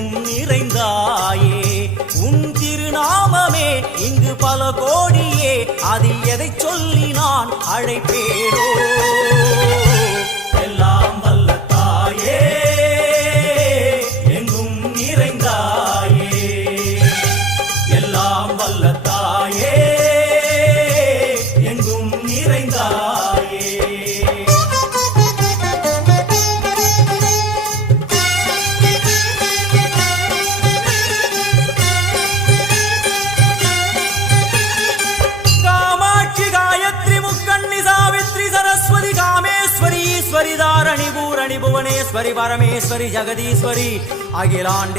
எங்கும் நிறைந்தாயே உன் திருநாமமே இங்கு பல கோடியே அதில் எதை சொல்லி நான் அழைப்பேனோ எல்லாம் வல்ல தாயே எங்கும் நிறைந்தாயே எல்லாம் வல்ல தாயே எங்கும் நிறைந்தாயே ईश्वरी धारणी भूरणी भुवनेश्वरी परमेश्वरी जगदीश्वरी अखिलांडे